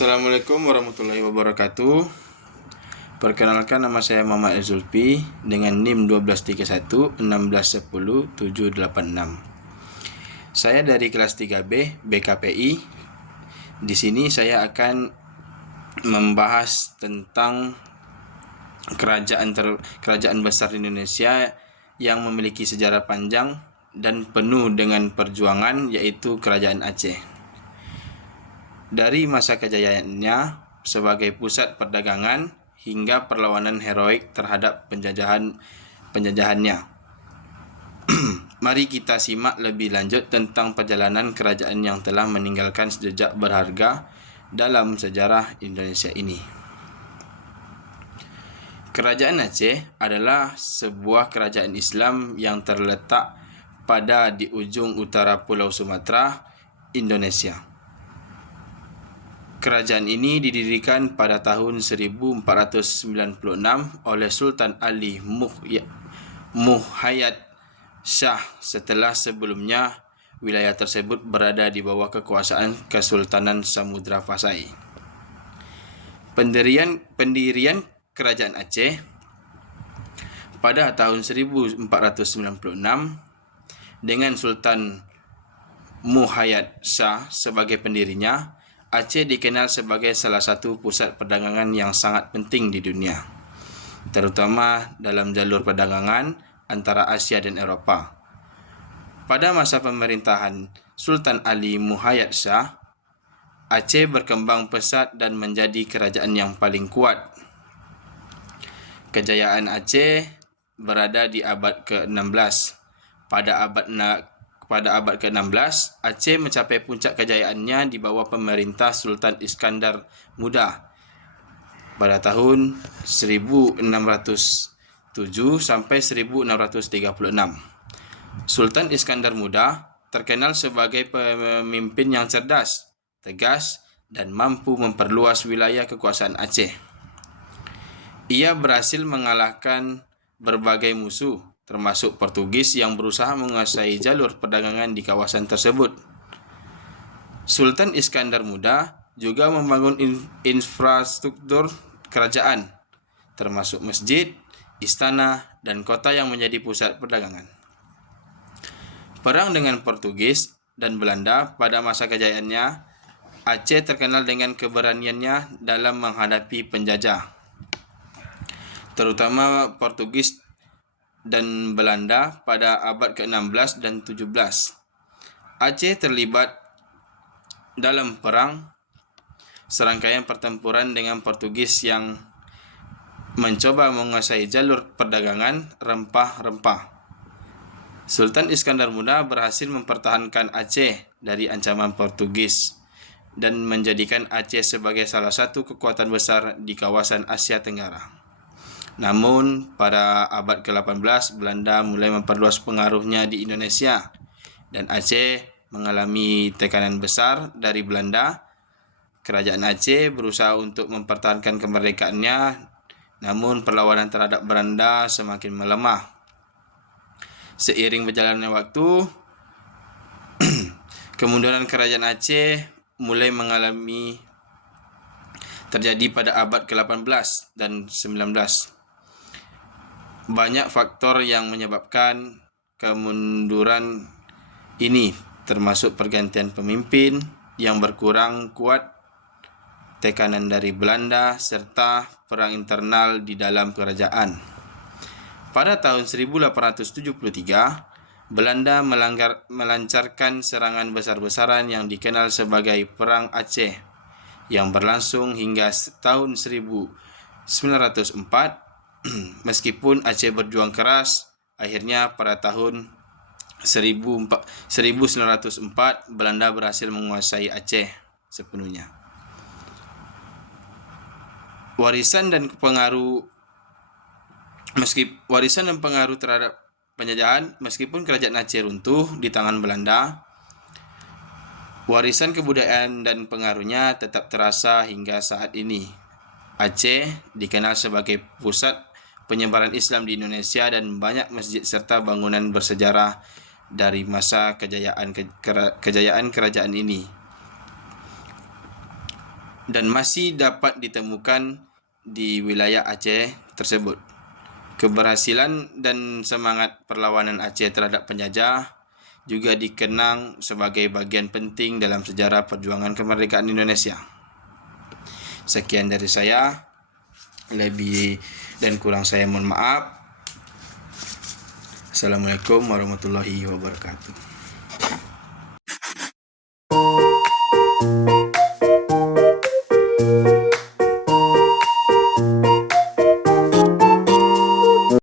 Assalamualaikum warahmatullahi wabarakatuh. Perkenalkan, nama saya Muhammad Zulfi dengan NIM 1231 1610 786. Saya dari kelas 3B BKPI. Di sini saya akan membahas tentang kerajaan besar Indonesia yang memiliki sejarah panjang dan penuh dengan perjuangan, yaitu Kerajaan Aceh. Dari masa kejayaannya sebagai pusat perdagangan hingga perlawanan heroik terhadap penjajahannya. Mari kita simak lebih lanjut tentang perjalanan kerajaan yang telah meninggalkan jejak berharga dalam sejarah Indonesia ini. Kerajaan Aceh adalah sebuah kerajaan Islam yang terletak di ujung utara Pulau Sumatera, Indonesia. Kerajaan ini didirikan pada tahun 1496 oleh Sultan Ali Muhayyad Shah setelah sebelumnya wilayah tersebut berada di bawah kekuasaan Kesultanan Samudra Pasai. Pendirian Kerajaan Aceh pada tahun 1496 dengan Sultan Muhayyad Shah sebagai pendirinya, Aceh dikenal sebagai salah satu pusat perdagangan yang sangat penting di dunia, terutama dalam jalur perdagangan antara Asia dan Eropah. Pada masa pemerintahan Sultan Ali Muhayyad Shah, Aceh berkembang pesat dan menjadi kerajaan yang paling kuat. Kejayaan Aceh berada di abad ke-16. Pada abad ke-16, Aceh mencapai puncak kejayaannya di bawah pemerintah Sultan Iskandar Muda pada tahun 1607 sampai 1636. Sultan Iskandar Muda terkenal sebagai pemimpin yang cerdas, tegas, dan mampu memperluas wilayah kekuasaan Aceh. Ia berhasil mengalahkan berbagai musuh, termasuk Portugis yang berusaha menguasai jalur perdagangan di kawasan tersebut. Sultan Iskandar Muda juga membangun infrastruktur kerajaan, termasuk masjid, istana, dan kota yang menjadi pusat perdagangan. Perang dengan Portugis dan Belanda pada masa kejayaannya, Aceh terkenal dengan keberaniannya dalam menghadapi penjajah, terutama Portugis dan Belanda pada abad ke-16 dan 17. Aceh terlibat dalam serangkaian pertempuran dengan Portugis yang mencoba menguasai jalur perdagangan rempah-rempah. Sultan Iskandar Muda berhasil mempertahankan Aceh dari ancaman Portugis dan menjadikan Aceh sebagai salah satu kekuatan besar di kawasan Asia Tenggara. Namun, pada abad ke-18, Belanda mulai memperluas pengaruhnya di Indonesia dan Aceh mengalami tekanan besar dari Belanda. Kerajaan Aceh berusaha untuk mempertahankan kemerdekaannya, namun perlawanan terhadap Belanda semakin melemah. Seiring berjalannya waktu, kemunduran Kerajaan Aceh mulai terjadi pada abad ke-18 dan 19. Banyak faktor yang menyebabkan kemunduran ini, termasuk pergantian pemimpin yang berkurang kuat, tekanan dari Belanda, serta perang internal di dalam kerajaan. Pada tahun 1873, Belanda melancarkan serangan besar-besaran yang dikenal sebagai Perang Aceh, yang berlangsung hingga tahun 1904. Meskipun Aceh berjuang keras, akhirnya pada tahun 1904 Belanda berhasil menguasai Aceh sepenuhnya. Warisan dan pengaruh terhadap penjajahan. Meskipun kerajaan Aceh runtuh di tangan Belanda, warisan kebudayaan dan pengaruhnya tetap terasa hingga saat ini. Aceh dikenal sebagai pusat penyebaran Islam di Indonesia dan banyak masjid serta bangunan bersejarah dari masa kejayaan kerajaan ini. dan masih dapat ditemukan di wilayah Aceh tersebut. Keberhasilan dan semangat perlawanan Aceh terhadap penjajah juga dikenang sebagai bagian penting dalam sejarah perjuangan kemerdekaan Indonesia. Sekian dari saya, lebih dan kurang saya mohon maaf. Assalamualaikum warahmatullahi wabarakatuh.